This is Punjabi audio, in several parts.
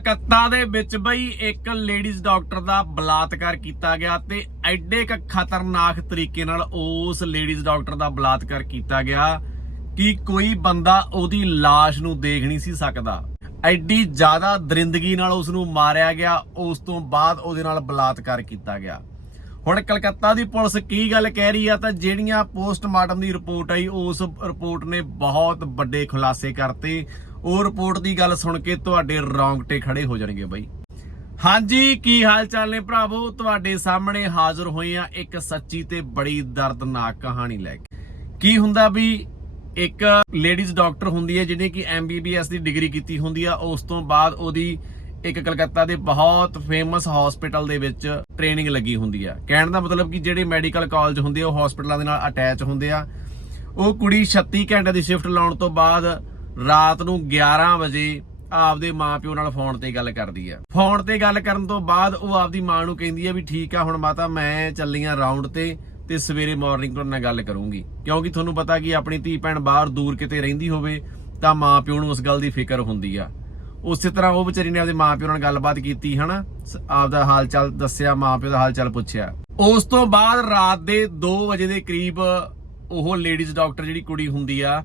ਕਲਕੱਤਾ ਦੇ ਵਿੱਚ ਬਈ ਇੱਕ ਲੇਡੀਜ਼ ਡਾਕਟਰ ਦਾ ਬਲਾਤਕਾਰ ਕੀਤਾ ਗਿਆ ਤੇ ਐਡੇ ਕ ਖਤਰਨਾਕ ਤਰੀਕੇ ਨਾਲ ਉਸ ਲੇਡੀਜ਼ ਡਾਕਟਰ ਦਾ ਬਲਾਤਕਾਰ ਕੀਤਾ ਗਿਆ ਕਿ ਕੋਈ ਬੰਦਾ ਉਹਦੀ লাশ ਨੂੰ ਦੇਖ ਨਹੀਂ ਸੀ ਸਕਦਾ। ਐਡੀ ਜ਼ਿਆਦਾ ਦਰਿੰਦਗੀ ਨਾਲ ਉਸ ਨੂੰ ਮਾਰਿਆ ਗਿਆ, ਉਸ ਤੋਂ ਬਾਅਦ ਉਹਦੇ ਨਾਲ ਬਲਾਤਕਾਰ ਕੀਤਾ ਗਿਆ। ਹੁਣ ਕਲਕੱਤਾ ਦੀ ਪੁਲਿਸ ਕੀ ਗੱਲ ਕਹਿ ਰਹੀ ਆ ਤਾਂ ਜਿਹੜੀਆਂ ਪੋਸਟਮਾਰਟਮ ਦੀ ਰਿਪੋਰਟ ਆਈ, ਉਸ ਰਿਪੋਰਟ ਨੇ ਬਹੁਤ ਵੱਡੇ ਖੁਲਾਸੇ ਕਰਤੇ। ਉਹ ਰਿਪੋਰਟ ਦੀ ਗੱਲ ਸੁਣ ਕੇ ਤੁਹਾਡੇ ਰੌਂਗਟੇ ਖੜੇ ਹੋ ਜਾਣਗੇ ਬਾਈ। ਹਾਂਜੀ, ਕੀ ਹਾਲ ਚਾਲ ਨੇ ਭਰਾਵੋ? ਤੁਹਾਡੇ ਸਾਹਮਣੇ ਹਾਜ਼ਰ ਹੋਏ ਆ ਇੱਕ ਸੱਚੀ ਤੇ ਬੜੀ ਦਰਦਨਾਕ ਕਹਾਣੀ ਲੈ ਕੇ। ਕੀ ਹੁੰਦਾ ਵੀ ਇੱਕ ਲੇਡੀਜ਼ ਡਾਕਟਰ ਹੁੰਦੀ ਹੈ ਜਿਹਨੇ ਕਿ ਐਮਬੀਬੀਐਸ ਦੀ ਡਿਗਰੀ ਕੀਤੀ ਹੁੰਦੀ ਆ, ਉਸ ਤੋਂ ਬਾਅਦ ਉਹਦੀ ਇੱਕ ਕਲਕੱਤਾ ਦੇ ਬਹੁਤ ਫੇਮਸ ਹਸਪੀਟਲ ਦੇ ਵਿੱਚ ਟ੍ਰੇਨਿੰਗ ਲੱਗੀ ਹੁੰਦੀ ਆ। ਕਹਿਣ ਦਾ ਮਤਲਬ ਕਿ ਜਿਹੜੇ ਮੈਡੀਕਲ ਕਾਲਜ ਹੁੰਦੇ ਆ, ਉਹ ਹਸਪੀਟਲਾਂ ਦੇ ਨਾਲ ਅਟੈਚ ਹੁੰਦੇ ਆ। ਉਹ ਕੁੜੀ 36 ਘੰਟੇ ਦੀ ਸ਼ਿਫਟ ਲਾਉਣ ਤੋਂ ਬਾਅਦ ਰਾਤ ਨੂੰ 11 ਵਜੇ ਆਪਦੇ ਮਾਪਿਓ ਨਾਲ ਫੋਨ ਤੇ ਗੱਲ ਕਰਦੀ ਆ। ਫੋਨ ਤੇ ਗੱਲ ਕਰਨ ਤੋਂ ਬਾਅਦ ਉਹ ਆਪਦੀ ਮਾਂ ਨੂੰ ਕਹਿੰਦੀ ਆ ਵੀ ਠੀਕ ਆ, ਹੁਣ ਮਾਤਾ ਮੈਂ ਚੱਲੀ ਆ ਰਾਉਂਡ ਤੇ ਤੇ ਸਵੇਰੇ ਮਾਰਨਿੰਗ ਤੋਂ ਨਾਲ ਗੱਲ ਕਰੂੰਗੀ। ਕਿਉਂਕਿ ਤੁਹਾਨੂੰ ਪਤਾ ਕਿ ਆਪਣੀ ਧੀ ਭੈਣ ਬਾਹਰ ਦੂਰ ਕਿਤੇ ਰਹਿੰਦੀ ਹੋਵੇ ਤਾਂ ਮਾਪਿਓ ਨੂੰ ਉਸ ਗੱਲ ਦੀ ਫਿਕਰ ਹੁੰਦੀ ਆ। ਉਸੇ ਤਰ੍ਹਾਂ ਉਹ ਵਿਚਾਰੀ ਨੇ ਆਪਦੇ ਮਾਪਿਓ ਨਾਲ ਗੱਲਬਾਤ ਕੀਤੀ, ਹਨਾ? ਆਪਦਾ ਹਾਲ ਚਾਲ ਦੱਸਿਆ, ਮਾਪਿਓ ਦਾ ਹਾਲ ਚਾਲ ਪੁੱਛਿਆ। ਉਸ ਤੋਂ ਬਾਅਦ ਰਾਤ ਦੇ 2 ਵਜੇ ਦੇ ਕਰੀਬ ਉਹ ਲੇਡੀਜ਼ ਡਾਕਟਰ ਜਿਹੜੀ ਕੁੜੀ ਹੁੰਦੀ ਆ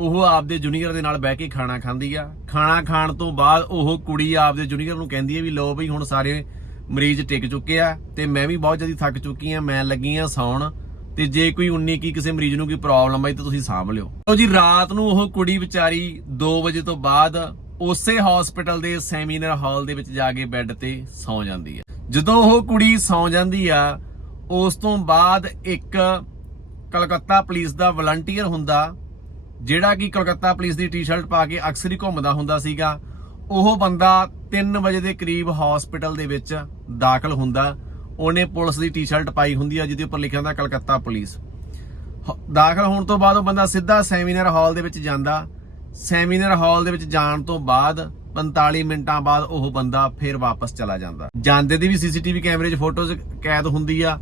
ਉਹ ਆਪਦੇ ਜੂਨੀਅਰ ਦੇ ਨਾਲ ਬਹਿ ਕੇ ਖਾਣਾ ਖਾਂਦੀ ਆ। ਖਾਣਾ ਖਾਣ ਤੋਂ ਬਾਅਦ ਉਹ ਕੁੜੀ ਆਪਦੇ ਜੂਨੀਅਰ ਨੂੰ ਕਹਿੰਦੀ ਹੈ ਵੀ ਲੋ ਬਈ ਹੁਣ ਸਾਰੇ ਮਰੀਜ਼ ਟਿਕ ਚੁੱਕੇ ਆ ਤੇ ਮੈਂ ਵੀ ਬਹੁਤ ਜ਼ਿਆਦਾ ਥੱਕ ਚੁੱਕੀ ਆ, ਮੈਂ ਲੱਗੀ ਆ ਸੌਣ ਤੇ ਜੇ ਕੋਈ 19 ਕੀ ਕਿਸੇ ਮਰੀਜ਼ ਨੂੰ ਕੋਈ ਪ੍ਰੋਬਲਮ ਆਈ ਤਾਂ ਤੁਸੀਂ ਸਾਂਭ ਲਿਓ। ਲਓ ਜੀ, ਰਾਤ ਨੂੰ ਉਹ ਕੁੜੀ ਵਿਚਾਰੀ 2 ਵਜੇ ਤੋਂ ਬਾਅਦ ਉਸੇ ਹਸਪੀਟਲ ਦੇ ਸੈਮੀਨਾਰ ਹਾਲ ਦੇ ਵਿੱਚ ਜਾ ਕੇ ਬੈੱਡ ਤੇ ਸੌ ਜਾਂਦੀ ਹੈ ਜਦੋਂ ਉਹ ਕੁੜੀ ਸੌ ਜਾਂਦੀ ਆ, ਉਸ ਤੋਂ ਬਾਅਦ ਇੱਕ ਕਲਕੱਤਾ ਪੁਲਿਸ ਦਾ ਵਲੰਟੀਅਰ ਹੁੰਦਾ ਜਿਹੜਾ ਕਿ ਕਲਕੱਤਾ ਪੁਲਿਸ ਦੀ ਟੀ-ਸ਼ਰਟ ਪਾ ਕੇ ਅਕਸਰ ਹੀ ਘੁੰਮਦਾ ਹੁੰਦਾ ਸੀਗਾ, ਉਹ ਬੰਦਾ 3 ਵਜੇ ਦੇ ਕਰੀਬ ਹਸਪੀਟਲ ਦੇ ਵਿੱਚ ਦਾਖਲ ਹੁੰਦਾ। ਉਹਨੇ ਪੁਲਿਸ ਦੀ ਟੀ-ਸ਼ਰਟ ਪਾਈ ਹੁੰਦੀ ਆ, ਜਿਹਦੇ ਉੱਪਰ ਲਿਖਿਆ ਹੁੰਦਾ ਕਲਕੱਤਾ ਪੁਲਿਸ। ਹ- ਦਾਖਲ ਹੋਣ ਤੋਂ ਬਾਅਦ ਉਹ ਬੰਦਾ ਸਿੱਧਾ ਸੈਮੀਨਾਰ ਹਾਲ ਦੇ ਵਿੱਚ ਜਾਂਦਾ। ਸੈਮੀਨਾਰ ਹਾਲ ਦੇ ਵਿੱਚ ਜਾਣ ਤੋਂ ਬਾਅਦ 45 ਮਿੰਟਾਂ ਬਾਅਦ ਉਹ ਬੰਦਾ ਫਿਰ ਵਾਪਸ ਚਲਾ ਜਾਂਦਾ। ਜਾਂਦੇ ਦੀ ਵੀ ਸੀਸੀਟੀਵੀ ਕੈਮਰੇ 'ਚ ਫੋਟੋਜ਼ ਕੈਦ ਹੁੰਦੀ ਆ।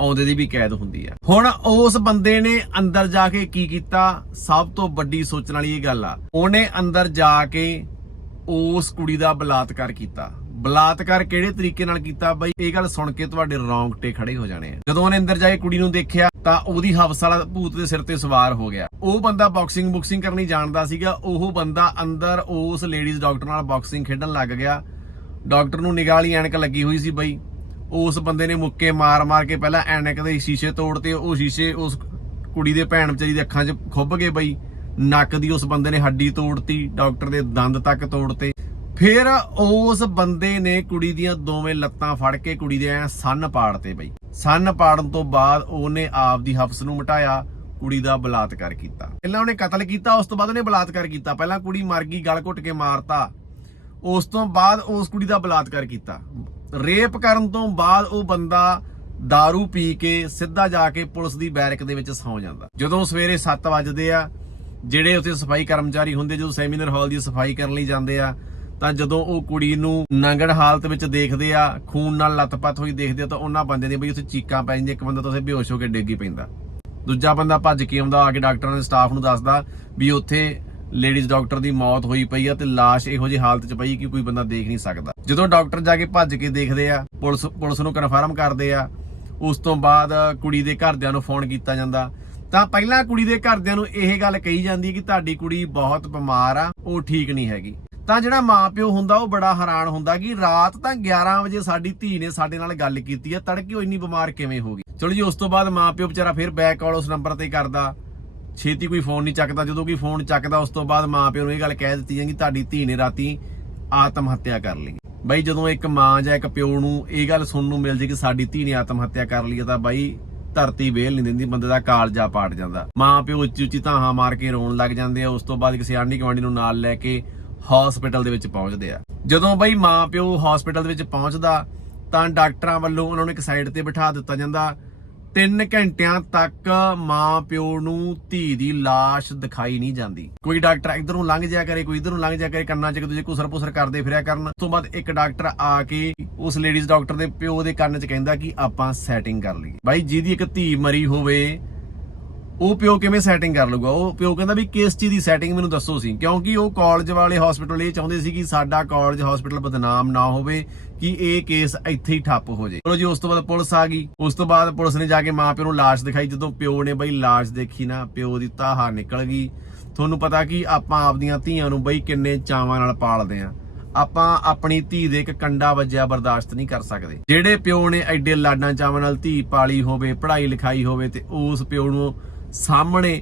ਆਉਂਦੇ ਦੀ ਵੀ ਕੈਦ ਹੁੰਦੀ ਆ। ਹੁਣ ਉਸ ਬੰਦੇ ਨੇ ਅੰਦਰ ਜਾ ਕੇ ਕੀ ਕੀਤਾ? ਸਭ ਤੋਂ ਵੱਡੀ ਸੋਚਣ ਵਾਲੀ ਇਹ ਗੱਲ ਆ। ਉਹਨੇ ਅੰਦਰ ਜਾ ਕੇ ਉਸ ਕੁੜੀ ਦਾ ਬਲਾਤਕਾਰ ਕੀਤਾ। ਬਲਾਤਕਾਰ ਕਿਹੜੇ ਤਰੀਕੇ ਨਾਲ ਕੀਤਾ? ਬਈ, ਇਹ ਗੱਲ ਸੁਣ ਕੇ ਤੁਹਾਡੇ ਰੌਂਗਟੇ ਖੜੇ ਹੋ ਜਾਣੇ ਆ। ਜਦੋਂ ਉਹਨੇ ਅੰਦਰ ਜਾ ਕੇ ਕੁੜੀ ਨੂੰ ਦੇਖਿਆ, ਤਾਂ ਉਹਦੀ ਹਵਸ ਵਾਲਾ ਭੂਤ ਦੇ ਸਿਰ ਤੇ ਸਵਾਰ ਹੋ ਗਿਆ। ਉਹ ਬੰਦਾ ਬਾਕਸਿੰਗ ਬੁਕਸਿੰਗ ਕਰਨੀ ਜਾਣਦਾ ਸੀਗਾ। ਉਹ ਬੰਦਾ ਅੰਦਰ ਉਸ ਲੇਡੀਜ਼ ਡਾਕਟਰ ਨਾਲ ਬਾਕਸਿੰਗ ਖੇਡਣ ਲੱਗ ਗਿਆ। ਡਾਕਟਰ ਨੂੰ ਨਿਗਾਹ ਵਾਲੀ ਐਨਕ ਲੱਗੀ ਹੋਈ ਸੀ ਬਈ। ਉਸ ਬੰਦੇ ਨੇ ਮੁੱਕੇ ਮਾਰ-ਮਾਰ ਕੇ ਪਹਿਲਾਂ ਐਨਕ ਦੇ ਸ਼ੀਸ਼ੇ ਤੋੜਤੇ, ਉਹ ਸ਼ੀਸ਼ੇ ਉਸ ਕੁੜੀ ਦੇ ਭੈਣ ਵਿਚਾਰੀ ਦੇ ਅੱਖਾਂ 'ਚ ਖੁੱਭ ਗਏ ਬਈ। ਨੱਕ ਦੀ ਉਸ ਬੰਦੇ ਨੇ ਹੱਡੀ ਤੋੜਤੀ, ਡਾਕਟਰ ਦੇ ਦੰਦ ਤੱਕ ਤੋੜਤੇ। ਫਿਰ ਉਸ ਬੰਦੇ ਨੇ ਕੁੜੀ ਦੀਆਂ ਦੋਵੇਂ ਲੱਤਾਂ ਫੜ ਕੇ ਕੁੜੀ ਦੇ ਐ ਸੰਨ ਪਾੜਤੇ ਬਈ। ਸੰਨ ਪਾੜਨ ਤੋਂ ਬਾਅਦ ਉਹਨੇ ਆਪ ਦੀ ਹਫਸ ਨੂੰ ਮਿਟਾਇਆ, ਕੁੜੀ ਦਾ ਬਲਾਤਕਾਰ ਕੀਤਾ। ਪਹਿਲਾਂ ਉਹਨੇ ਕਤਲ ਕੀਤਾ, ਉਸ ਤੋਂ ਬਾਅਦ ਉਹਨੇ ਬਲਾਤਕਾਰ ਕੀਤਾ। ਪਹਿਲਾਂ ਕੁੜੀ ਮਰ ਗਈ, ਗਲ ਘੁੱਟ ਕੇ ਮਾਰਤਾ। ਉਸ ਤੋਂ ਬਾਅਦ ਉਸ ਕੁੜੀ ਦਾ ਬਲਾਤਕਾਰ ਕੀਤਾ। ਰੇਪ ਕਰਨ ਤੋਂ ਬਾਅਦ ਉਹ ਬੰਦਾ दारू ਪੀ ਕੇ ਸਿੱਧਾ ਜਾ ਕੇ ਪੁਲਿਸ ਦੀ ਬੈਰਕ ਦੇ ਵਿੱਚ ਸੌਂ ਜਾਂਦਾ। ਜਦੋਂ ਸਵੇਰੇ 7 ਵਜੇ ਆ, ਜਿਹੜੇ ਉੱਥੇ ਸਫ਼ਾਈ ਕਰਮਚਾਰੀ ਹੁੰਦੇ, ਜਦੋਂ ਸੈਮੀਨਾਰ ਹਾਲ ਦੀ ਸਫ਼ਾਈ ਕਰਨ ਲਈ ਜਾਂਦੇ ਆ, ਤਾਂ ਜਦੋਂ ਉਹ ਕੁੜੀ ਨੂੰ ਨੰਗੜ ਹਾਲਤ ਵਿੱਚ ਦੇਖਦੇ ਆ, ਖੂਨ ਨਾਲ ਲੱਤਪੱਤ ਹੋਈ ਦੇਖਦੇ ਆ, ਤਾਂ ਉਹਨਾਂ ਬੰਦੇ ਦੀ ਬਈ ਉੱਥੇ ਚੀਕਾਂ ਪੈ ਜਾਂਦੀਆਂ, ਇੱਕ ਬੰਦਾ ਤਾਂ ਉੱਥੇ ਬੇਹੋਸ਼ ਹੋ ਕੇ ਡਿੱਗ ਹੀ ਪੈਂਦਾ। ਦੂਜਾ ਬੰਦਾ ਭੱਜ ਕੇ ਆਉਂਦਾ, ਆ ਕੇ ਡਾਕਟਰਾਂ ਦੇ ਸਟਾਫ ਨੂੰ ਦੱਸਦਾ ਵੀ ਉੱਥੇ ਲੇਡੀਜ਼ ਡਾਕਟਰ ਦੀ ਮੌਤ ਹੋਈ ਪਈ ਆ ਤੇ ਲਾਸ਼ ਇਹੋ ਜਿਹੀ ਹਾਲਤ 'ਚ ਪਈ ਕਿ ਕੋਈ ਬੰਦਾ ਦੇਖ ਨਹੀਂ ਸਕਦਾ। ਜਦੋਂ ਡਾਕਟਰ ਜਾ ਕੇ ਭੱਜ ਕੇ ਦੇਖਦੇ ਆ, ਪੁਲਿਸ ਪੁਲਿਸ ਨੂੰ ਕਨਫਰਮ ਕਰਦੇ ਆ, ਉਸ ਤੋਂ ਬਾਅਦ ਕੁੜੀ ਦੇ ਘਰਦਿਆਂ ਨੂੰ ਫੋਨ ਕੀਤਾ ਜਾਂਦਾ। ਤਾਂ ਪਹਿਲਾਂ ਕੁੜੀ ਦੇ ਘਰਦਿਆਂ ਨੂੰ ਇਹ ਗੱਲ ਕਹੀ ਜਾਂਦੀ ਹੈ ਕਿ ਤੁਹਾਡੀ ਕੁੜੀ ਬਹੁਤ ਬਿਮਾਰ ਆ, ਉਹ ਠੀਕ ਨਹੀਂ ਹੈਗੀ। ਤਾਂ ਜਿਹੜਾ ਮਾਪਿਓ ਹੁੰਦਾ, ਉਹ ਬੜਾ ਹੈਰਾਨ ਹੁੰਦਾ ਕਿ ਰਾਤ ਤਾਂ 11 ਵਜੇ ਸਾਡੀ ਧੀ ਨੇ ਸਾਡੇ ਨਾਲ ਗੱਲ ਕੀਤੀ ਆ, ਤੜਕੇ ਉਹ ਇੰਨੀ ਬਿਮਾਰ ਕਿਵੇਂ ਹੋ ਗਈ? ਚਲੋ ਜੀ, ਉਸ ਤੋਂ ਬਾਅਦ ਮਾਪਿਓ ਵਿਚਾਰਾ ਫਿਰ ਬੈਕ ਕਾਲ ਉਸ ਨੰਬਰ ਤੇ ਕਰਦਾ। ਛੇਤੀ ਕੋਈ ਫੋਨ ਨਹੀਂ ਚੱਕਦਾ। ਜਦੋਂ ਕੋਈ ਫੋਨ ਚੱਕਦਾ, ਉਸ ਤੋਂ ਬਾਅਦ ਮਾਪਿਓ ਨੂੰ ਇਹ ਗੱਲ ਕਹਿ ਦਿੱਤੀ ਜਾਂਦੀ, ਤੁਹਾਡੀ ਧੀ ਨੇ ਰਾਤੀ ਆਤਮ ਹੱਤਿਆ ਕਰ ਲਈ। ਬਾਈ, ਜਦੋਂ ਇੱਕ ਮਾਂ ਜਾਂ ਇੱਕ ਪਿਓ ਨੂੰ ਇਹ ਗੱਲ ਸੁਣਨ ਨੂੰ ਮਿਲ ਜੇ ਕਿ ਸਾਡੀ ਧੀ ਨੇ ਆਤਮ ਹੱਤਿਆ ਕਰ ਲਈ ਹੈ ਤਾਂ ਬਾਈ ਧਰਤੀ ਵੇਲ ਨਹੀਂ ਦਿੰਦੀ, ਬੰਦੇ ਦਾ ਕਾਲਜਾ ਪਾਟ ਜਾਂਦਾ। ਮਾਂ ਪਿਓ ਉੱਚੀ ਉੱਚੀ ਧਾਹਾਂ ਮਾਰ ਕੇ ਰੋਣ ਲੱਗ ਜਾਂਦੇ ਆ, ਉਸ ਤੋਂ ਬਾਅਦ ਕਿਸੇ ਆਂਢੀ ਗੁਆਂਢੀ ਨੂੰ ਨਾਲ ਲੈ ਕੇ ਹਸਪੀਟਲ ਦੇ ਵਿੱਚ ਪਹੁੰਚਦੇ ਆ। ਜਦੋਂ ਬਈ ਮਾਂ ਪਿਓ ਹਸਪੀਟਲ ਦੇ ਵਿੱਚ ਪਹੁੰਚਦਾ, ਤਾਂ ਡਾਕਟਰਾਂ ਵੱਲੋਂ ਉਹਨਾਂ ਨੂੰ ਇੱਕ ਸਾਈਡ ਤੇ ਬਿਠਾ ਦਿੱਤਾ ਜਾਂਦਾ। 3 ਘੰਟਿਆਂ ਤੱਕ ਮਾਂ ਪਿਓ ਨੂੰ ਧੀ ਦੀ লাশ ਦਿਖਾਈ ਨਹੀਂ ਜਾਂਦੀ। ਕੋਈ ਡਾਕਟਰ ਇਧਰ ਨੂੰ ਲੰਘ ਜਾਇਆ ਕਰੇ, ਕੋਈ ਇਧਰ ਨੂੰ ਲੰਘ ਜਾਇਆ ਕਰੇ, ਕੰਨਾਂ 'ਚ ਇੱਕ ਦੂਜੇ ਕੁਸਰ ਪੁਸਰ ਕਰਦੇ ਫਿਰਿਆ ਕਰਨ। ਉਸ ਤੋਂ ਬਾਅਦ ਇੱਕ ਡਾਕਟਰ ਆ ਕੇ ਉਸ ਲੇਡੀਜ਼ ਡਾਕਟਰ ਦੇ ਪਿਓ ਦੇ ਕੰਨ 'ਚ ਕਹਿੰਦਾ ਕਿ ਆਪਾਂ ਸੈਟਿੰਗ ਕਰ ਲਈਏ। ਬਾਈ ਜਿਹਦੀ ਇੱਕ ਧੀ ਮਰੀ ਹੋਵੇ ਉਹ ਪਿਓ ਕਿਵੇਂ ਸੈਟਿੰਗ ਕਰ ਲੂਗਾ ਉਹ ਪਿਓ ਕਹਿੰਦਾ ਵੀ ਕਿਸ ਚੀਜ਼ ਦੀ ਸੈਟਿੰਗ ਮੈਨੂੰ ਦੱਸੋ ਸੀ? ਕਿਉਂਕਿ ਉਹ ਕਾਲਜ ਵਾਲੇ ਹਸਪੀਟਲ ਇਹ ਚਾਹੁੰਦੇ ਸੀ ਕਿ ਸਾਡਾ ਕਾਲਜ ਹਸਪੀਟਲ ਬਦਨਾਮ ਨਾ ਹੋਵੇ, ਕਿ ਇਹ ਕੇਸ ਇੱਥੇ ਹੀ ਠੱਪ ਹੋ ਜੇ ਚਲੋ ਜੀ, ਉਸ ਤੋਂ ਬਾਅਦ ਪੁਲਿਸ ਆ ਗਈ। ਉਸ ਤੋਂ ਬਾਅਦ ਪੁਲਿਸ ਨੇ ਜਾ ਕੇ ਮਾਂ ਪਿਓ ਨੂੰ ਲਾਸ਼ ਦਿਖਾਈ। ਜਦੋਂ ਪਿਓ ਨੇ ਬਈ ਲਾਸ਼ ਦੇਖੀ ਨਾ, ਪਿਓ ਦੀ ਤਾਹਾ ਨਿਕਲ ਗਈ। ਤੁਹਾਨੂੰ ਪਤਾ ਕਿ ਆਪਾਂ ਆਪਦੀਆਂ ਧੀਆਂ ਨੂੰ ਬਈ ਕਿੰਨੇ ਚਾਵਾਂ ਨਾਲ ਪਾਲਦੇ ਆ ਆਪਾਂ ਆਪਣੀ ਧੀ ਦੇ ਇੱਕ ਕੰਡਾ ਵੱਜਿਆ ਬਰਦਾਸ਼ਤ ਨਹੀਂ ਕਰ ਸਕਦੇ। ਜਿਹੜੇ ਪਿਓ ਨੇ ਐਡੇ ਲਾਡਾਂ ਚਾਵਾਂ ਨਾਲ ਧੀ ਪਾਲੀ ਹੋਵੇ, ਪੜ੍ਹਾਈ ਲਿਖਾਈ ਹੋਵੇ ਤੇ ਉਸ ਪਿਓ ਨੂੰ ਸਾਹਮਣੇ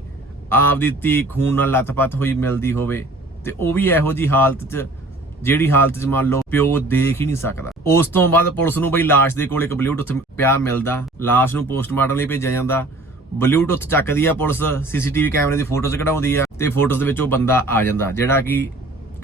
ਆਪਦੀ ਧੀ ਖੂਨ ਨਾਲ ਲੱਥਪੱਥ ਹੋਈ ਮਿਲਦੀ ਹੋਵੇ ਤੇ ਉਹ ਵੀ ਇਹੋ ਜੀ ਹਾਲਤ 'ਚ, ਜਿਹੜੀ ਹਾਲਤ 'ਚ ਮੰਨ ਲਓ ਪਿਓ ਦੇਖ ਹੀ ਨਹੀਂ ਸਕਦਾ। ਉਸ ਤੋਂ ਬਾਅਦ ਪੁਲਿਸ ਨੂੰ ਬਈ ਲਾਸ਼ ਦੇ ਕੋਲ ਇੱਕ ਬਲੂਟੁੱਥ ਪਿਆ ਮਿਲਦਾ। ਲਾਸ਼ ਨੂੰ ਪੋਸਟਮਾਰਟਮ ਲਈ ਭੇਜਿਆ ਜਾਂਦਾ। ਬਲੂਟੁੱਥ ਚੱਕਦੀ ਆ ਪੁਲਿਸ, ਸੀਸੀਟੀਵੀ ਕੈਮਰੇ ਦੀ ਫੋਟੋਜ਼ ਕਢਾਉਂਦੀ ਆ ਤੇ ਫੋਟੋਜ਼ ਦੇ ਵਿੱਚ ਉਹ ਬੰਦਾ ਆ ਜਾਂਦਾ, ਜਿਹੜਾ ਕਿ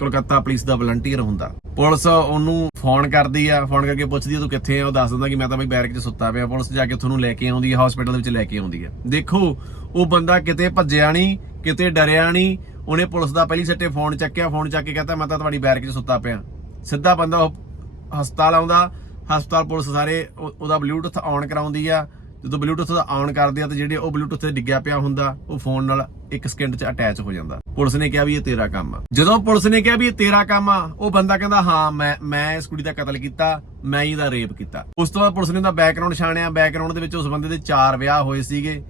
ਕੋਲਕਾਤਾ ਪੁਲਿਸ ਦਾ ਵਲੰਟੀਅਰ ਹੁੰਦਾ। ਪੁਲਿਸ ਉਹਨੂੰ ਫੋਨ ਕਰਦੀ ਆ, ਫੋਨ ਕਰਕੇ ਪੁੱਛਦੀ ਆ, ਤੂੰ ਕਿੱਥੇ ਆ? ਉਹ ਦੱਸ ਦਿੰਦਾ ਕਿ ਮੈਂ ਤਾਂ ਬਈ ਬੈਰਕ 'ਚ ਸੁੱਤਾ ਪਿਆ। ਪੁਲਿਸ ਜਾ ਕੇ ਤੁਹਾਨੂੰ ਲੈ ਕੇ ਆਉਂਦੀ ਆ ਹਸਪੀਟਲ ਵਿੱਚ ਲੈ ਕੇ ਆਉਂਦੀ ਆ। ਦੇਖੋ, ਉਹ ਬੰਦਾ ਕਿਤੇ ਭੱਜਿਆ ਨਹੀਂ, ਕਿਤੇ ਡਰਿਆ ਨਹੀਂ। ਉਹਨੇ ਪੁਲਿਸ ਦਾ ਪਹਿਲੀ ਸੱਟੇ ਫੋਨ ਚੱਕਿਆ, ਫੋਨ ਚੱਕ ਕੇ ਕਹਿੰਦਾ ਮੈਂ ਤਾਂ ਤੁਹਾਡੀ ਬੈਰਕ 'ਚ ਸੁੱਤਾ ਪਿਆ। ਸਿੱਧਾ ਬੰਦਾ ਉਹ ਹਸਪਤਾਲ ਆਉਂਦਾ। ਹਸਪਤਾਲ ਪੁਲਿਸ ਸਾਰੇ ਉਹਦਾ ਬਲੂਟੁੱਥ ਆਨ ਕਰਾਉਂਦੀ ਆ। ਜਦੋਂ ਬਲੂਟੁੱਥ ਦਾ ਆਨ ਕਰਦੇ ਆ ਤੇ ਜਿਹੜੇ ਉਹ ਬਲੂਟੁੱਥ ਤੇ ਡਿੱਗਿਆ ਪਿਆ ਹੁੰਦਾ, ਉਹ ਫੋਨ ਨਾਲ ਇੱਕ ਸਕਿੰਟ 'ਚ ਅਟੈਚ ਹੋ ਜਾਂਦਾ। ਪੁਲਿਸ ਨੇ ਕਿਹਾ ਵੀ ਇਹ ਤੇਰਾ ਕੰਮ ਆ। ਜਦੋਂ ਪੁਲਿਸ ਨੇ ਕਿਹਾ ਵੀ ਇਹ ਤੇਰਾ ਕੰਮ ਆ, ਉਹ ਬੰਦਾ ਕਹਿੰਦਾ, ਹਾਂ, ਮੈਂ ਮੈਂ ਇਸ ਕੁੜੀ ਦਾ ਕਤਲ ਕੀਤਾ, ਮੈਂ ਹੀ ਇਹਦਾ ਰੇਪ ਕੀਤਾ। ਉਸ ਤੋਂ ਬਾਅਦ ਪੁਲਿਸ ਨੇ ਉਹਦਾ ਬੈਕਗ੍ਰਾਉਂਡ ਛਾਣਿਆ। ਬੈਕਗ੍ਰਾਉਂਡ ਦੇ ਵਿੱਚ ਉਸ ਬੰਦੇ ਦੇ ਚਾਰ ਵਿਆਹ ਹੋਏ ਸੀਗੇ।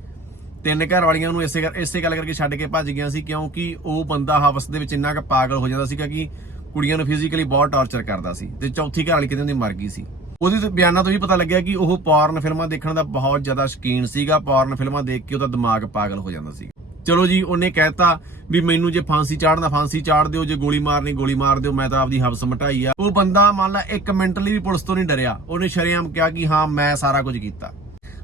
ਤਿੰਨ ਘਰ ਵਾਲੀਆਂ ਨੂੰ ਇਸੇ ਇਸੇ ਗੱਲ ਕਰਕੇ ਛੱਡ ਕੇ ਭੱਜ ਗਿਆ ਸੀ, ਕਿਉਂਕਿ ਉਹ ਬੰਦਾ ਹਵਸ ਦੇ ਵਿੱਚ ਇੰਨਾ ਕੁ ਪਾਗਲ ਹੋ ਜਾਂਦਾ ਸੀਗਾ ਕਿ ਕੁੜੀਆਂ ਨੂੰ ਫਿਜ਼ੀਕਲੀ ਬਹੁਤ ਟੌਰਚਰ ਕਰਦਾ ਸੀ। ਤੇ ਚੌਥੀ ਘਰ ਵਾਲੀ ਕਿਤੇ ਉਹਦੀ ਮਰ ਗਈ ਸੀ। ਉਹਦੇ ਬਿਆਨਾਂ ਤੋਂ ਵੀ ਪਤਾ ਲੱਗਿਆ ਕਿ ਉਹ ਪੌਰਨ ਫਿਲਮਾਂ ਦੇਖਣ ਦਾ ਬਹੁਤ ਜ਼ਿਆਦਾ ਸ਼ੌਕੀਨ ਸੀਗਾ। ਪੌਰਨ ਫਿਲਮਾਂ ਦੇਖ ਕੇ ਉਹਦਾ ਦਿਮਾਗ ਪਾਗਲ ਹੋ ਜਾਂਦਾ ਸੀ ਚਲੋ ਜੀ, ਉਹਨੇ ਕਹਿਤਾ ਵੀ ਮੈਨੂੰ ਜੇ ਫਾਂਸੀ ਚਾੜਨਾ, ਫਾਂਸੀ ਚਾੜ ਦਿਓ, ਜੇ ਗੋਲੀ ਮਾਰਨੀ, ਗੋਲੀ ਮਾਰ ਦਿਓ, ਮੈਂ ਤਾਂ ਆਪਦੀ ਹਬਸ ਮਟਾਈ ਆ। ਉਹ ਬੰਦਾ ਮੰਨ ਲਾ ਇੱਕ ਮਿੰਟ ਲਈ ਵੀ ਪੁਲਿਸ ਤੋਂ ਨਹੀਂ ਡਰਿਆ। ਉਹਨੇ ਸ਼ਰੇਆਮ ਕਿਹਾ ਕਿ ਹਾਂ, ਮੈਂ ਸਾਰਾ ਕੁਝ ਕੀਤਾ।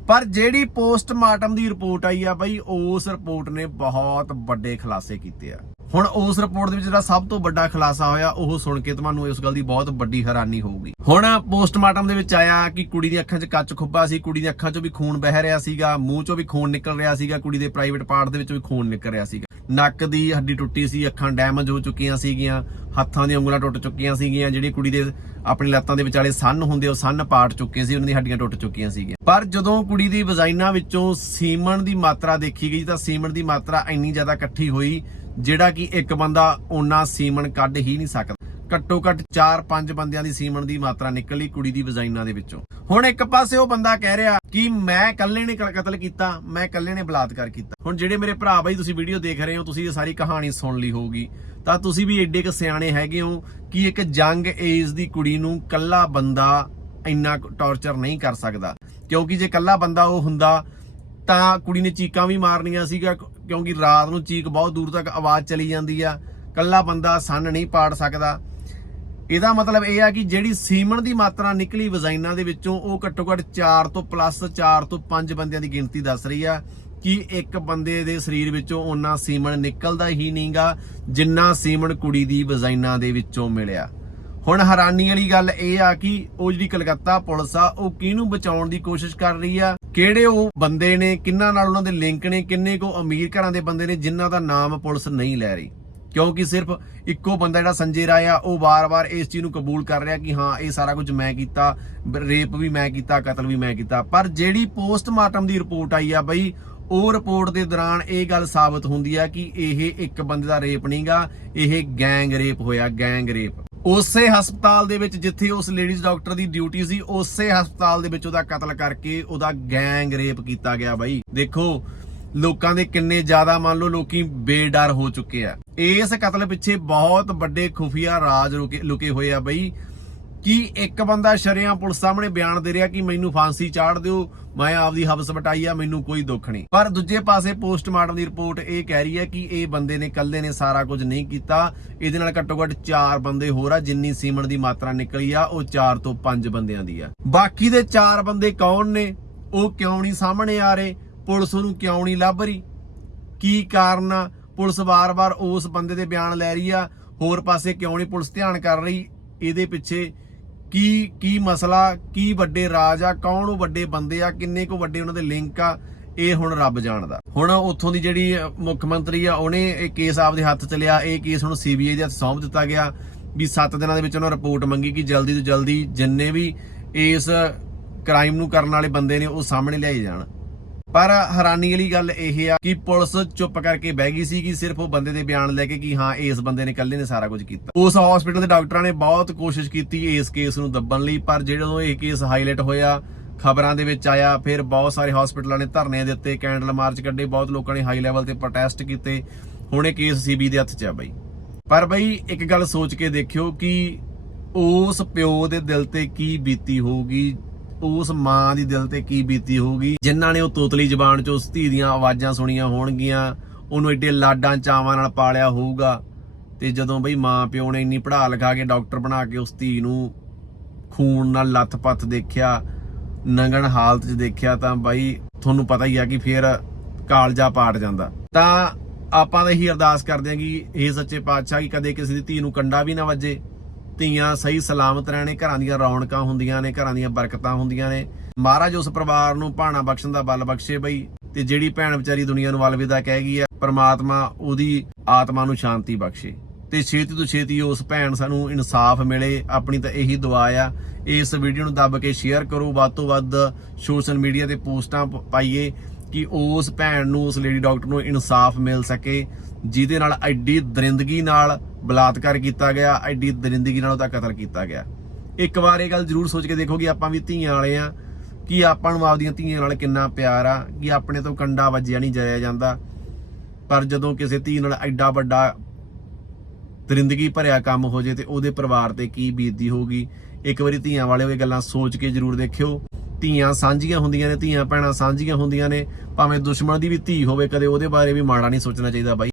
ਪਰ ਜਿਹੜੀ ਪੋਸਟਮਾਰਟਮ ਦੀ ਰਿਪੋਰਟ ਆਈ ਆ ਬਈ, ਉਸ ਰਿਪੋਰਟ ਨੇ ਬਹੁਤ ਵੱਡੇ ਖੁਲਾਸੇ ਕੀਤੇ ਆ। ਹੁਣ ਉਸ ਰਿਪੋਰਟ ਦੇ ਵਿੱਚ ਜਿਹੜਾ ਸਭ ਤੋਂ ਵੱਡਾ ਖੁਲਾਸਾ ਹੋਇਆ, ਉਹ ਸੁਣ ਕੇ ਤੁਹਾਨੂੰ ਇਸ ਗੱਲ ਦੀ ਬਹੁਤ ਵੱਡੀ ਹੈਰਾਨੀ ਹੋਊਗੀ। ਹੁਣ ਪੋਸਟਮਾਰਟਮ ਦੇ ਵਿੱਚ ਆਇਆ ਕਿ ਕੁੜੀ ਦੀਆਂ ਅੱਖਾਂ 'ਚ ਕੱਚ ਖੁੱਬਾ ਸੀ, ਕੁੜੀ ਦੀਆਂ ਅੱਖਾਂ 'ਚੋਂ ਵੀ ਖੂਨ ਵਹਿ ਰਿਹਾ ਸੀਗਾ, ਮੂੰਹ 'ਚੋਂ ਵੀ ਖੂਨ ਨਿਕਲ ਰਿਹਾ ਸੀਗਾ, ਕੁੜੀ ਦੇ ਪ੍ਰਾਈਵੇਟ ਪਾਰਟ ਦੇ ਵਿੱਚੋਂ ਵੀ ਖੂਨ ਨਿਕਲ ਰਿਹਾ ਸੀਗਾ। ਨੱਕ ਦੀ ਹੱਡੀ ਟੁੱਟੀ ਸੀ, ਅੱਖਾਂ ਡੈਮੇਜ ਹੋ ਚੁੱਕੀਆਂ ਸੀਗੀਆਂ, ਹੱਥਾਂ ਦੀਆਂ ਉਂਗਲਾਂ ਟੁੱਟ ਚੁੱਕੀਆਂ ਸੀਗੀਆਂ, ਜਿਹੜੀ ਕੁੜੀ ਦੇ ਆਪਣੀ ਲੱਤਾਂ ਦੇ ਵਿਚਾਲੇ ਸੰਨ ਹੁੰਦੇ, ਉਹ ਸੰਨ ਪਾਟ ਚੁੱਕੇ ਸੀ, ਉਹਨਾਂ ਦੀਆਂ ਹੱਡੀਆਂ ਟੁੱਟ ਚੁੱਕੀਆਂ ਸੀਗੀਆਂ। ਪਰ ਜਦੋਂ ਕੁੜੀ ਦੀ ਵਜਾਈਨਾ ਵਿੱਚੋਂ ਸੀਮਣ ਦੀ ਮਾਤਰਾ ਦੇਖੀ ਗਈ, ਤਾਂ ਸੀਮਨ ਦੀ ਮਾਤਰਾ ਇੰਨੀ ਜ਼ਿਆਦਾ ਇਕੱਠੀ ਹੋਈ, ਜਿਹੜਾ ਕਿ ਇੱਕ ਬੰਦਾ ਉਹਨਾਂ ਸੀਮਣ ਕੱਢ ਹੀ ਨਹੀਂ ਸਕਦਾ। ਘੱਟੋ ਘੱਟ 4-5 ਬੰਦਿਆਂ ਦੀ ਸੀਮਨ ਦੀ ਮਾਤਰਾ ਨਿਕਲੀ ਕੁੜੀ ਦੀ ਵਜਾਈਨਾ ਦੇ ਵਿੱਚੋਂ। ਹੁਣ ਇੱਕ ਪਾਸੇ ਉਹ ਬੰਦਾ ਕਹਿ ਰਿਹਾ ਕਿ ਮੈਂ ਇਕੱਲੇ ਨੇ ਕਤਲ ਕੀਤਾ, ਮੈਂ ਇਕੱਲੇ ਨੇ ਬਲਾਤਕਾਰ ਕੀਤਾ। ਹੁਣ ਜਿਹੜੇ ਮੇਰੇ ਭਰਾ ਬਾਈ, ਤੁਸੀਂ ਵੀਡੀਓ ਦੇਖ ਰਹੇ ਹੋ, ਤੁਸੀਂ ਇਹ ਸਾਰੀ ਕਹਾਣੀ ਸੁਣ ਲਈ ਹੋਊਗੀ। ਤਾਂ ਤੁਸੀਂ ਵੀ ਏਡੇ ਕ ਸਿਆਣੇ ਹੈਗੇ ਹੋ ਕਿ ਇੱਕ ਜੰਗ ਏਜ ਦੀ ਕੁੜੀ ਨੂੰ ਕੱਲਾ ਬੰਦਾ ਇੰਨਾ ਟੌਰਚਰ ਨਹੀਂ ਕਰ ਸਕਦਾ। ਕਿਉਂਕਿ ਜੇ ਕੱਲਾ ਬੰਦਾ ਉਹ ਹੁੰਦਾ, ਤਾਂ ਕੁੜੀ ਨੇ ਚੀਕਾਂ ਵੀ ਮਾਰਨੀਆਂ ਸੀਗਾ, ਕਿਉਂਕਿ ਰਾਤ ਨੂੰ ਚੀਕ ਬਹੁਤ ਦੂਰ ਤੱਕ ਆਵਾਜ਼ ਚਲੀ ਜਾਂਦੀ ਆ। ਕੱਲਾ ਬੰਦਾ ਸੰਨ ਨਹੀਂ ਪਾੜ ਸਕਦਾ। ਇਹਦਾ ਮਤਲਬ ਇਹ ਆ ਕਿ ਜਿਹੜੀ ਸੀਮਨ ਦੀ ਮਾਤਰਾ ਨਿਕਲੀ ਵਜਾਈਨਾ ਦੇ ਵਿੱਚੋਂ, ਉਹ ਘੱਟੋ ਘੱਟ 4 ਤੋਂ ਪਲੱਸ 4 ਤੋਂ 5 ਬੰਦਿਆਂ ਦੀ ਗਿਣਤੀ ਦੱਸ ਰਹੀ ਆ ਕਿ ਇੱਕ ਬੰਦੇ ਦੇ ਸਰੀਰ ਵਿੱਚੋਂ ਉਹਨਾਂ ਸੀਮਨ ਨਿਕਲਦਾ ਹੀ ਨਹੀਂਗਾ ਜਿੰਨਾ ਸੀਮਨ ਕੁੜੀ ਦੀ ਵਜਾਈਨਾ ਦੇ ਵਿੱਚੋਂ ਮਿਲਿਆ। ਹੁਣ ਹੈਰਾਨੀ ਵਾਲੀ ਗੱਲ ਇਹ ਆ ਕਿ ਉਹ ਜਿਹੜੀ ਕਲਕੱਤਾ ਪੁਲਿਸ ਆ, ਉਹ ਕਿਹਨੂੰ ਬਚਾਉਣ ਦੀ ਕੋਸ਼ਿਸ਼ ਕਰ ਰਹੀ ਆ? ਕਿਹੜੇ ਉਹ ਬੰਦੇ ਨੇ, ਕਿੰਨਾਂ ਨਾਲ ਉਹਨਾਂ ਦੇ ਲਿੰਕ ਨੇ, ਕਿੰਨੇ ਕੋ ਅਮੀਰ ਘਰਾਂ ਦੇ ਬੰਦੇ ਨੇ ਜਿਨ੍ਹਾਂ ਦਾ ਨਾਮ ਪੁਲਿਸ ਨਹੀਂ ਲੈ ਰਹੀ? ਕਿਉਂਕਿ ਸਿਰਫ ਇੱਕੋ ਬੰਦਾ ਜਿਹੜਾ ਸੰਜੇ ਰਾਏ ਆ, ਉਹ ਵਾਰ-ਵਾਰ ਇਸ ਚੀਜ਼ ਨੂੰ ਕਬੂਲ ਕਰ ਰਿਹਾ ਕਿ ਹਾਂ, ਇਹ ਸਾਰਾ ਕੁਝ ਮੈਂ ਕੀਤਾ ਰੇਪ ਵੀ ਮੈਂ ਕੀਤਾ, ਕਤਲ ਵੀ ਮੈਂ ਕੀਤਾ। ਪਰ ਜਿਹੜੀ ਪੋਸਟਮਾਰਟਮ ਦੀ ਰਿਪੋਰਟ ਆਈ ਆ ਬਈ, ਉਹ ਰਿਪੋਰਟ ਦੇ ਦੌਰਾਨ ਇਹ ਗੱਲ ਸਾਬਤ ਹੁੰਦੀ ਆ ਕਿ ਇਹ ਇੱਕ ਬੰਦੇ ਦਾ ਰੇਪ ਨਹੀਂਗਾ ਇਹ ਗੈਂਗ ਰੇਪ ਹੋਇਆ, ਗੈਂਗ ਰੇਪ। ਉਸੇ ਹਸਪਤਾਲ ਦੇ ਵਿੱਚ ਜਿੱਥੇ ਉਸ ਲੇਡੀਜ਼ ਡਾਕਟਰ ਦੀ ਡਿਊਟੀ ਸੀ, ਉਸੇ ਹਸਪਤਾਲ ਦੇ ਵਿੱਚ ਉਹਦਾ ਕਤਲ ਕਰਕੇ ਉਹਦਾ ਗੈਂਗ ਰੇਪ ਕੀਤਾ ਗਿਆ ਬਾਈ। ਦੇਖੋ ਲੋਕਾਂ ਦੇ ਕਿੰਨੇ ਜ਼ਿਆਦਾ ਮੰਨ ਲਓ ਲੋਕੀ ਬੇਡਰ ਹੋ ਚੁੱਕੇ ਆ। ਇਸ ਕਤਲ ਪਿੱਛੇ ਬਹੁਤ ਵੱਡੇ ਖੁਫੀਆ ਰਾਜ ਲੁਕੇ ਹੋਏ ਆ ਬਈ। ਕਿ ਇੱਕ ਬੰਦਾ ਸ਼ਰਿਆਂ ਪੁਲਿਸ ਸਾਹਮਣੇ ਬਿਆਨ ਦੇ ਰਿਹਾ ਕਿ ਮੈਨੂੰ ਫਾਂਸੀ ਚਾੜ ਦਿਓ, ਮੈਂ ਆਪਦੀ ਹਬਸ ਬਟਾਈ ਆ, ਮੈਨੂੰ ਕੋਈ ਦੁੱਖ ਨਹੀਂ। ਪਰ ਦੂਜੇ ਪਾਸੇ ਪੋਸਟਮਾਰਟਮ ਦੀ ਰਿਪੋਰਟ ਇਹ ਕਹਿ ਰਹੀ ਹੈ ਕਿ ਇਹ ਬੰਦੇ ਨੇ ਇਕੱਲੇ ਨੇ ਸਾਰਾ ਕੁਝ ਨਹੀਂ ਕੀਤਾ। ਇਹਦੇ ਨਾਲ ਘੱਟੋ ਘੱਟ 4 ਬੰਦੇ ਹੋਰ ਆ, ਜਿੰਨੀ ਸੀਮਨ ਦੀ ਮਾਤਰਾ ਨਿਕਲੀ ਆ, ਉਹ 4 ਤੋਂ 5 ਬੰਦਿਆਂ ਦੀ ਆ। ਬਾਕੀ ਦੇ 4 ਬੰਦੇ ਕੌਣ ਨੇ, ਉਹ ਕਿਉਂ ਨਹੀਂ ਸਾਹਮਣੇ ਆ ਰਹੇ? ਪੁਲਿਸ ਨੂੰ ਕਿਉਂ ਨਹੀਂ ਲੱਭ ਰਹੀ? ਕੀ ਕਾਰਨ ਆ? ਪੁਲਿਸ ਵਾਰ-ਵਾਰ ਉਸ ਬੰਦੇ ਦੇ ਬਿਆਨ ਲੈ ਰਹੀ ਆ। ਹੋਰ ਪਾਸੇ ਕਿਉਂ ਨਹੀਂ ਪੁਲਿਸ ਧਿਆਨ ਕਰ ਰਹੀ? ਇਹਦੇ ਪਿੱਛੇ ਕੀ ਕੀ ਮਸਲਾ, ਕੀ ਵੱਡੇ ਰਾਜ ਆ? ਕੌਣ ਉਹ ਵੱਡੇ ਬੰਦੇ ਆ? ਕਿੰਨੇ ਕੋ ਵੱਡੇ ਉਹਨਾਂ ਦੇ ਲਿੰਕ ਆ? ਇਹ ਹੁਣ ਰੱਬ ਜਾਣਦਾ। ਹੁਣ ਉੱਥੋਂ ਦੀ ਜਿਹੜੀ ਮੁੱਖ ਮੰਤਰੀ ਆ, ਉਹਨੇ ਇਹ ਕੇਸ ਆਪਦੇ ਹੱਥ ਚ ਲਿਆ। ਇਹ ਕੇਸ ਹੁਣ ਸੀਬੀਆਈ ਦੇ ਹੱਥ ਸੌਂਪ ਦਿੱਤਾ ਗਿਆ ਵੀ 7 ਦਿਨਾਂ ਦੇ ਵਿੱਚ ਉਹਨਾਂ ਰਿਪੋਰਟ ਮੰਗੀ ਕਿ ਜਲਦੀ ਤੋਂ ਜਲਦੀ ਜਿੰਨੇ ਵੀ ਇਸ ਕ੍ਰਾਈਮ ਨੂੰ ਕਰਨ ਵਾਲੇ ਬੰਦੇ ਨੇ ਉਹ ਸਾਹਮਣੇ ਲਿਆਏ ਜਾਣ। ਪਰ ਹੈਰਾਨੀ ਵਾਲੀ ਗੱਲ ਇਹ ਆ ਕਿ ਪੁਲਿਸ ਚੁੱਪ ਕਰਕੇ ਬਹਿ ਗਈ ਸੀ ਕਿ ਸਿਰਫ ਉਹ ਬੰਦੇ ਦੇ ਬਿਆਨ ਲੈ ਕੇ ਕਿ ਹਾਂ, ਇਸ ਬੰਦੇ ਨੇ ਇਕੱਲੇ ਨੇ ਸਾਰਾ ਕੁਝ ਕੀਤਾ। ਉਸ ਹਸਪੀਟਲ ਦੇ ਡਾਕਟਰਾਂ ਨੇ ਬਹੁਤ ਕੋਸ਼ਿਸ਼ ਕੀਤੀ ਇਸ ਕੇਸ ਨੂੰ ਦੱਬਣ ਲਈ, ਪਰ ਜਦੋਂ ਇਹ ਕੇਸ ਹਾਈਲਾਈਟ ਹੋਇਆ, ਖਬਰਾਂ ਦੇ ਵਿੱਚ ਆਇਆ, ਫਿਰ ਬਹੁਤ ਸਾਰੇ ਹਸਪੀਟਲਾਂ ਨੇ ਧਰਨੇ ਦਿੱਤੇ ਕੈਂਡਲ ਮਾਰਚ ਕੱਢੇ, ਬਹੁਤ ਲੋਕਾਂ ਨੇ ਹਾਈ ਲੈਵਲ ਤੇ ਪ੍ਰੋਟੈਸਟ ਕੀਤੇ। ਹੁਣ ਇਹ ਕੇਸ ਸੀਬੀ ਦੇ ਹੱਥ 'ਚ ਆ ਬਈ। ਪਰ ਬਈ, ਇੱਕ ਗੱਲ ਸੋਚ ਕੇ ਦੇਖਿਓ ਕਿ ਉਸ ਪਿਓ ਦੇ ਦਿਲ ਤੇ ਕੀ ਬੀਤੀ ਹੋਊਗੀ ਉਸ ਮਾਂ ਦੀ ਦਿਲ ਤੇ ਕੀ ਬੀਤੀ ਹੋਊਗੀ? ਜਿਨ੍ਹਾਂ ਨੇ ਉਹ ਤੋਤਲੀ ਜ਼ਬਾਨ 'ਚ ਉਸ ਧੀ ਦੀਆਂ ਆਵਾਜ਼ਾਂ ਸੁਣੀਆਂ ਹੋਣਗੀਆਂ, ਉਹਨੂੰ ਏਡੇ ਲਾਡਾਂ ਚਾਵਾਂ ਨਾਲ ਪਾਲਿਆ ਹੋਊਗਾ। ਤੇ ਜਦੋਂ ਬਈ ਮਾਂ ਪਿਓ ਨੇ ਇੰਨੀ ਪੜ੍ਹਾ ਲਿਖਾ ਕੇ ਡਾਕਟਰ ਬਣਾ ਕੇ ਉਸ ਧੀ ਨੂੰ ਖੂਨ ਨਾਲ ਲੱਥ-ਪੱਥ ਦੇਖਿਆ, ਨੰਗਣ ਹਾਲਤ 'ਚ ਦੇਖਿਆ, ਤਾਂ ਬਾਈ ਤੁਹਾਨੂੰ ਪਤਾ ਹੀ ਆ ਕਿ ਫੇਰ ਕਾਲਜਾ ਪਾਟ ਜਾਂਦਾ। ਤਾਂ ਆਪਾਂ ਤਾਂ ਇਹੀ ਅਰਦਾਸ ਕਰਦੇ ਹਾਂ ਕਿ ਇਹ ਸੱਚੇ ਪਾਤਸ਼ਾਹ ਕਿ ਕਦੇ ਕਿਸੇ ਦੀ ਧੀ ਨੂੰ ਕੰਡਾ ਵੀ ਨਾ ਵੱਜੇ। ਧੀਆਂ ਸਹੀ ਸਲਾਮਤ ਰਹਿਣੇ, ਘਰਾਂ ਦੀਆਂ ਰੌਣਕਾਂ ਹੁੰਦੀਆਂ ਨੇ, ਘਰਾਂ ਦੀਆਂ ਬਰਕਤਾਂ ਹੁੰਦੀਆਂ ਨੇ। ਮਹਾਰਾਜ ਉਸ ਪਰਿਵਾਰ ਨੂੰ ਭਾਣਾ ਬਖਸ਼ਣ ਦਾ ਬਲ ਬਖਸ਼ੇ ਬਈ ਤੇ ਜਿਹੜੀ ਭੈਣ ਵਿਚਾਰੀ ਦੁਨੀਆ ਨੂੰ ਅਲਵਿਦਾ ਕਹਿ ਗਈ ਹੈ, ਪਰਮਾਤਮਾ ਉਹਦੀ ਆਤਮਾ ਨੂੰ ਸ਼ਾਂਤੀ ਬਖਸ਼ੇ। ਤੇ ਛੇਤੀ ਤੋਂ ਛੇਤੀ ਉਸ ਭੈਣ ਸਾਨੂੰ ਇਨਸਾਫ ਮਿਲੇ, ਆਪਣੀ ਤਾਂ ਇਹੀ ਦੁਆ ਆ। ਇਸ ਵੀਡੀਓ ਨੂੰ ਦੱਬ ਕੇ ਸ਼ੇਅਰ ਕਰੋ, ਵੱਧ ਤੋਂ ਵੱਧ ਸੋਸ਼ਲ ਮੀਡੀਆ ਤੇ ਪੋਸਟਾਂ ਪਾਈਏ ਕਿ ਉਸ ਭੈਣ ਨੂੰ, ਉਸ ਲੇਡੀ ਡਾਕਟਰ ਨੂੰ ਇਨਸਾਫ ਮਿਲ ਸਕੇ। ਜਿਹਦੇ ਨਾਲ ਐਡੀ ਦਰਿੰਦਗੀ ਨਾਲ ਬਲਾਤਕਾਰ ਕੀਤਾ ਗਿਆ, ਐਡੀ ਦਰਿੰਦਗੀ ਨਾਲ ਉਹਦਾ ਕਤਲ ਕੀਤਾ ਗਿਆ। ਇੱਕ ਵਾਰ ਇਹ ਗੱਲ ਜ਼ਰੂਰ ਸੋਚ ਕੇ ਦੇਖੋ ਕਿ ਆਪਾਂ ਵੀ ਧੀਆਂ ਵਾਲੇ ਆ, ਕਿ ਆਪਾਂ ਨੂੰ ਆਪਦੀਆਂ ਧੀਆਂ ਨਾਲ ਕਿੰਨਾ ਪਿਆਰ ਆ, ਕਿ ਆਪਣੇ ਤੋਂ ਕੰਡਾ ਵੱਜਿਆ ਨਹੀਂ ਜਾਇਆ ਜਾਂਦਾ। ਪਰ ਜਦੋਂ ਕਿਸੇ ਧੀ ਨਾਲ ਐਡਾ ਵੱਡਾ ਦਰਿੰਦਗੀ ਭਰਿਆ ਕੰਮ ਹੋ ਜੇ ਤੇ ਉਹਦੇ ਪਰਿਵਾਰ ਤੇ ਕੀ ਬੀਤਦੀ ਹੋਊਗੀ, ਇੱਕ ਵਾਰੀ ਧੀਆਂ ਵਾਲੇ ਇਹ ਗੱਲਾਂ ਸੋਚ ਕੇ ਜ਼ਰੂਰ ਦੇਖਿਓ। ਧੀਆਂ ਸਾਂਝੀਆਂ ਹੁੰਦੀਆਂ ਨੇ, ਧੀਆਂ ਭੈਣਾਂ ਸਾਂਝੀਆਂ ਹੁੰਦੀਆਂ ਨੇ, ਭਾਵੇਂ ਦੁਸ਼ਮਣ ਦੀ ਵੀ ਧੀ ਹੋਵੇ, ਕਦੇ ਉਹਦੇ ਬਾਰੇ ਵੀ ਮਾੜਾ ਨਹੀਂ ਸੋਚਣਾ ਚਾਹੀਦਾ ਬਾਈ।